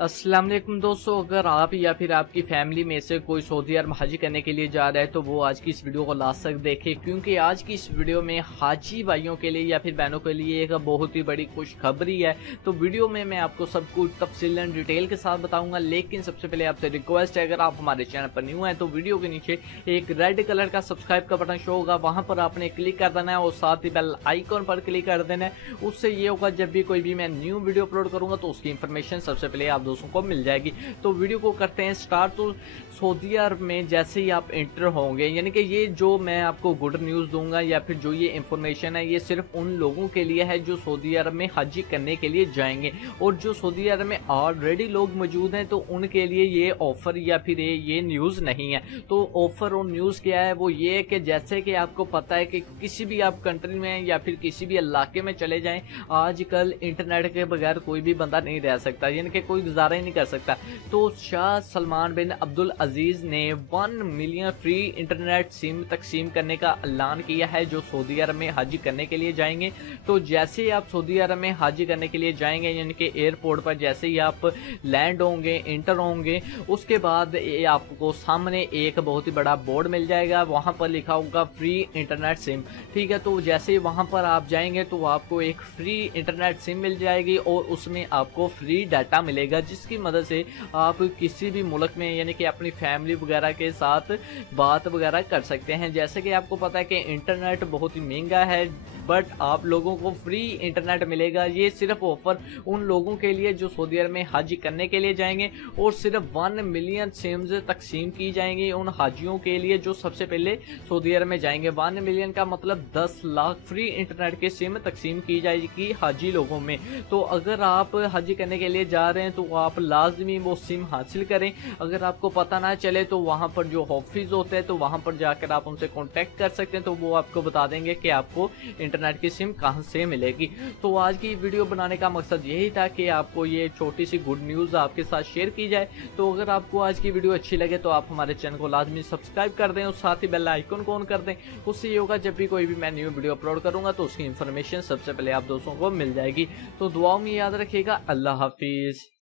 अस्सलाम वालेकुम दोस्तों, अगर आप या फिर आपकी फैमिली में से कोई सऊदी अरब हाजी करने के लिए जा रहा है तो वो आज की इस वीडियो को लास्ट तक देखें, क्योंकि आज की इस वीडियो में हाजी भाइयों के लिए या फिर बहनों के लिए एक बहुत ही बड़ी खुशखबरी है। तो वीडियो में मैं आपको सब कुछ तफसीलन डिटेल के साथ बताऊंगा, लेकिन सबसे पहले आपसे रिक्वेस्ट है, अगर आप हमारे चैनल पर न्यू हैं तो वीडियो के नीचे एक रेड कलर का सब्सक्राइब का बटन शो होगा, वहां पर आपने क्लिक कर देना है और साथ ही बेल आइकॉन पर क्लिक कर देना है। उससे ये होगा जब भी कोई भी मैं न्यू वीडियो अपलोड करूंगा तो उसकी इन्फॉर्मेशन सबसे पहले आप दोस्तों को मिल जाएगी। तो वीडियो को करते हैं स्टार्ट। तो सऊदी अरब में जैसे ही आप एंटर होंगे, यानी कि ये जो मैं आपको गुड न्यूज दूंगा या फिर जो ये इंफॉर्मेशन है, ये सिर्फ उन लोगों के लिए है जो सऊदी अरब में हज करने के लिए जाएंगे, और जो सऊदी अरब में ऑलरेडी लोग मौजूद हैं तो उनके लिए ये ऑफर या फिर ये न्यूज नहीं है। तो ऑफर और न्यूज क्या है, वो ये है कि जैसे कि आपको पता है कि किसी भी आप कंट्री में या फिर किसी भी इलाके में चले जाएं, आजकल इंटरनेट के बगैर कोई भी बंदा नहीं रह सकता, यानी कि कोई गुजारा ही नहीं कर सकता। तो शाह सलमान बिन अब्दुल अजीज ने 1 मिलियन फ्री इंटरनेट सिम तकसीम करने का ऐलान किया है जो सऊदी अरब में हज करने के लिए जाएंगे। तो जैसे ही आप सऊदी अरब में हज करने के लिए जाएंगे, यानी कि एयरपोर्ट पर जैसे ही आप लैंड होंगे, इंटर होंगे, उसके बाद आपको सामने एक बहुत ही बड़ा बोर्ड मिल जाएगा, वहां पर लिखा होगा फ्री इंटरनेट सिम। ठीक है, तो जैसे ही वहां पर आप जाएंगे तो आपको एक फ्री इंटरनेट सिम मिल जाएगी और उसमें आपको फ्री डाटा मिलेगा, जिसकी मदद से आप किसी भी मुल्क में यानी कि अपनी फैमिली वगैरह के साथ बात वगैरह कर सकते हैं। जैसे कि आपको पता है कि इंटरनेट बहुत ही महंगा है, बट आप लोगों को फ्री इंटरनेट मिलेगा। ये सिर्फ ऑफर उन लोगों के लिए जो सऊदी अरब में हज करने के लिए जाएंगे, और सिर्फ 1 मिलियन सिम्स तकसीम की जाएंगी उन हाजियों के लिए जो सबसे पहले सऊदी अरब में जाएंगे। 1 मिलियन का मतलब 10 लाख फ्री इंटरनेट के सिम तकसीम की जाएगी हाजी लोगों में। तो अगर आप हज करने के लिए जा रहे हैं तो आप लाजमी वो सिम हासिल करें। अगर आपको पता ना चले तो वहां पर जो ऑफिस होते हैं तो वहां पर जाकर आप उनसे कांटेक्ट कर सकते हैं, तो वो आपको बता देंगे कि आपको इंटरनेट की सिम कहां से मिलेगी। तो आज की वीडियो बनाने का मकसद यही था कि आपको ये छोटी सी गुड न्यूज आपके साथ शेयर की जाए। तो अगर आपको आज की वीडियो अच्छी लगे तो आप हमारे चैनल को लाजमी सब्सक्राइब कर दें और साथ ही बेल आइकन को ऑन कर दें। उससे ये होगा जब भी कोई भी मैं न्यू वीडियो अपलोड करूंगा तो उसकी इन्फॉर्मेशन सबसे पहले आप दोस्तों को मिल जाएगी। तो दुआओं में याद रखिएगा। अल्लाह हाफिज।